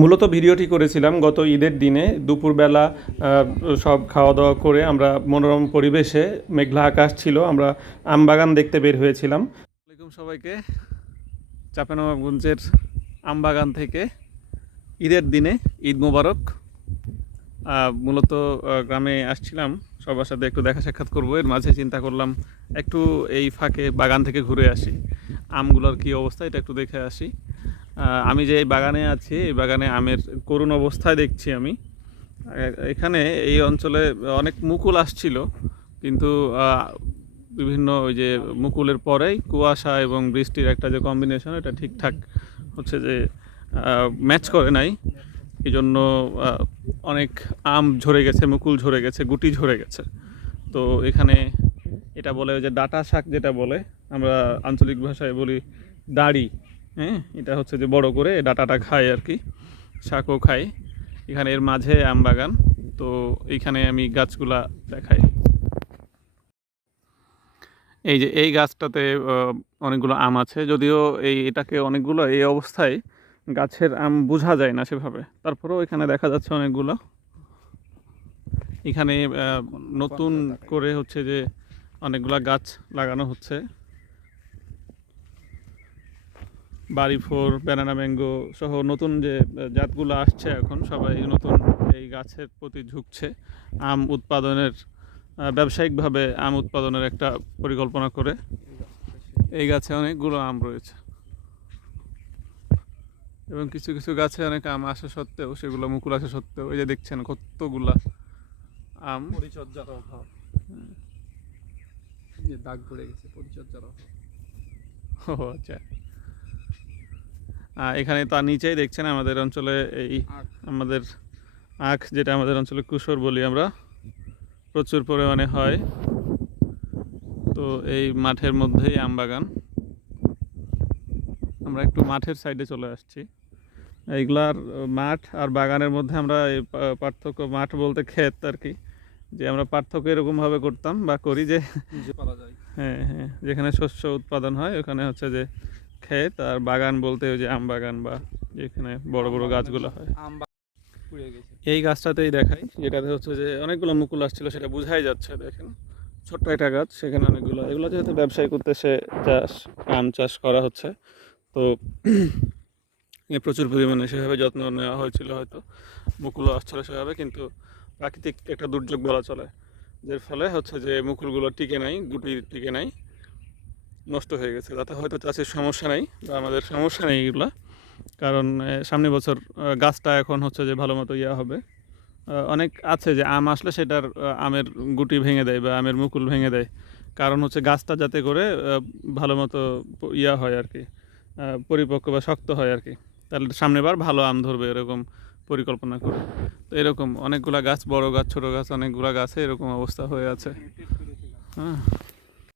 মূলত ভিডিওটি করেছিলাম গত ঈদের দিনে দুপুরবেলা। সব খাওয়া দাওয়া করে আমরা মনোরম পরিবেশে, মেঘলা আকাশ ছিল, আমরা আমবাগান দেখতে বের হয়েছিলাম। আসসালামু সবাইকে, চাঁপাইনবাবগঞ্জের আমবাগান থেকে ঈদের দিনে ঈদ মোবারক। মূলত গ্রামে আসছিলাম, সবার সাথে একটু দেখা সাক্ষাৎ করবো, এর মাঝে চিন্তা করলাম একটু এই ফাঁকে বাগান থেকে ঘুরে আসি, আমগুলোর কী অবস্থা এটা একটু দেখে আসি। আমি যে এই বাগানে আছি, এই বাগানে আমের করুণ অবস্থায় দেখছি আমি। এখানে এই অঞ্চলে অনেক মুকুল আসছিল, কিন্তু বিভিন্ন ওই যে মুকুলের পরেই কুয়াশা এবং বৃষ্টির একটা যে কম্বিনেশন, এটা ঠিকঠাক হচ্ছে যে ম্যাচ করে নাই। এই জন্য অনেক আম ঝরে গেছে, মুকুল ঝরে গেছে, গুটি ঝরে গেছে। তো এখানে এটা বলে যে ডাটা শাক, যেটা বলে আমরা আঞ্চলিক ভাষায় বলি দাড়ি। হ্যাঁ, এটা হচ্ছে যে বড় করে ডাটাটা খায় আর কি, শাকও খায়। এখানে এর মাঝে আম বাগান। তো এইখানে আমি গাছগুলা দেখাই। এই যে এই গাছটাতে অনেকগুলো আম আছে, যদিও এটাকে অনেকগুলো এই অবস্থায় গাছের আম বোঝা যায় না সেভাবে, তারপরেও এখানে দেখা যাচ্ছে অনেকগুলো। এখানে নতুন করে হচ্ছে যে অনেকগুলা গাছ লাগানো হচ্ছে, বাড়ি ফোর, ব্যানানা ম্যাঙ্গো সহ নতুন যে জাতগুলো আসছে, এখন সবাই নতুন এই গাছের প্রতি ঝুঁকছে। আম উৎপাদনের, ব্যবসায়িকভাবে আম উৎপাদনের একটা পরিকল্পনা করে। এই গাছে অনেকগুলো আম রয়েছে, এবং কিছু কিছু গাছে অনেক আম আসা সত্ত্বেও, সেগুলো মুকুল আসা সত্ত্বেও, এই যে দেখছেন কতগুলা আম। পরিচর্যার অভাব, যে দাগ পড়ে গেছে, পরিচর্যার অভাব। ও আচ্ছা। এখানে তার নিচেই দেখছেন আমাদের অঞ্চলে এই আমাদের আখ, যেটা আমাদের অঞ্চলে কুশর বলি আমরা, প্রচুর পরিমাণে হয়। তো এই মাঠের মধ্যেই আম বাগান। আমরা একটু মাঠের সাইডে চলে আসছি। এইগুলার মাঠ আর বাগানের মধ্যে আমরা এই পার্থক্য, মাঠ বলতে ক্ষেত আর কি, যে আমরা পার্থক্য এরকমভাবে করতাম বা করি যে হ্যাঁ হ্যাঁ, যেখানে শস্য উৎপাদন হয় ওখানে হচ্ছে যে ক্ষেত, আর বাগান বলতে ওই যে আম বাগান বা যেখানে বড় বড় গাছগুলো হয়। এই গাছটাতেই দেখাই, যেটাতে হচ্ছে যে অনেকগুলো মুকুল আসছিল, সেটা বোঝাই যাচ্ছে। দেখেন ছোট্ট একটা গাছ, সেখানে অনেকগুলো, এগুলো যেহেতু ব্যবসায়িক উদ্দেশ্যে আম চাষ করা হচ্ছে, তো প্রচুর পরিমাণে সেভাবে যত্ন নেওয়া হয়েছিল, হয়তো মুকুলও আসছিল সেভাবে, কিন্তু প্রাকৃতিক একটা দুর্যোগ বলা চলে, যার ফলে হচ্ছে যে মুকুলগুলো টিকে নাই, গুটি টিকে নাই, নষ্ট হয়ে গেছে। তাতে হয়তো চাষের সমস্যা নেই বা আমাদের সমস্যা নেই এগুলো, কারণ সামনের বছর গাছটা এখন হচ্ছে যে ভালো মতো ইয়া হবে। অনেক আছে যে আম আসলে সেটার আমের গুটি ভেঙে দেয় বা আমের মুকুল ভেঙে দেয়, কারণ হচ্ছে গাছটা যাতে করে ভালো মতো ইয়া হয় আর কি, পরিপক্ক বা শক্ত হয় আর কি, তাহলে সামনেবার ভালো আম ধরবে, এরকম পরিকল্পনা করে। তো এরকম অনেকগুলা গাছ, বড় গাছ ছোট গাছ অনেকগুলা গাছে এরকম অবস্থা হয়ে আছে। হ্যাঁ।